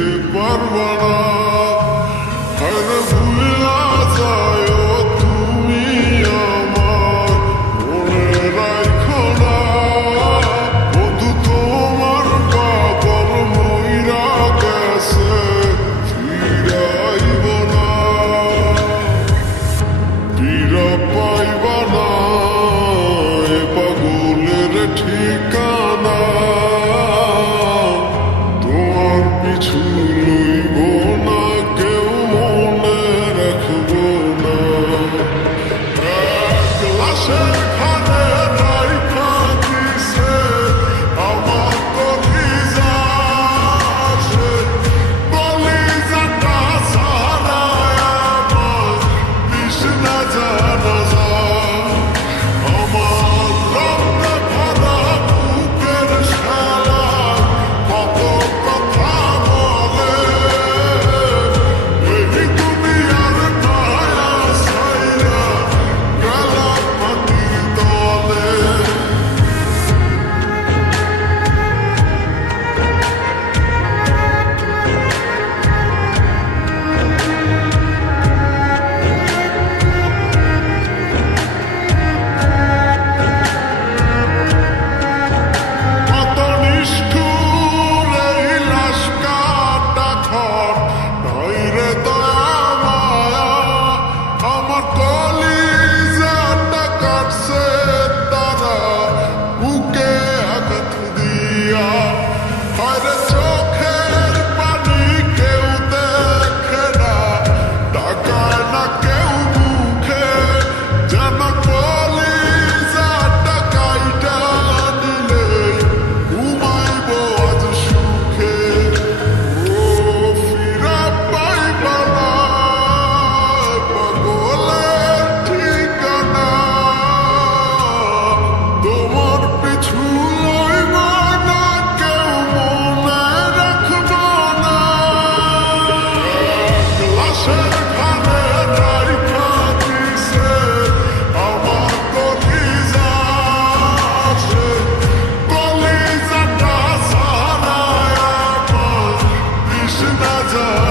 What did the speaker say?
দিতে পারবা না। আরে ভুলা যায় তুমি আমার মনে রাখো না, বন্ধু তোমার পাগল মইরা গেছে ফিরাইব না, ফিরা পাইবা না এ পাগলের ঠিকানা। তোমার পিছু লইব না, কেউ মনে রাখব না। এক লাশের ঘরে রাইখা দিছে আমার কলিজা, সে কলিজাটা ছাড়ায় আমার তৃষ্ণা জানা যায়। আমার রক্তে ভরা বুকের শালায় কত কথা বলে, এই দুনিয়ার মায়া ছাইরা গেলাম মাটির তলে। কত নিষ্ঠুর এই লাশ কাটা ঘর, নাই রে দয়া মায়া, আমার কলিজাটা কাটছে তারা বুকে আঘাত দিয়া। হায়রে চোখের পানি কেউ দেখে না, তাকায় না কেউ মুখে, যেন কলিজাটা কাইটা দিলে ঘুমাইব আজ সুখে। ও ফিরা পাইবা না পাগলের ঠিকানা, তোমার পিছু লইব না, কেউ মনে রাখব না। এক লাশের ঘরে রাইখা দিছে আমার কলিজা, সে কলিজাটা ছাড়ায় আমার তৃষ্ণা যায়।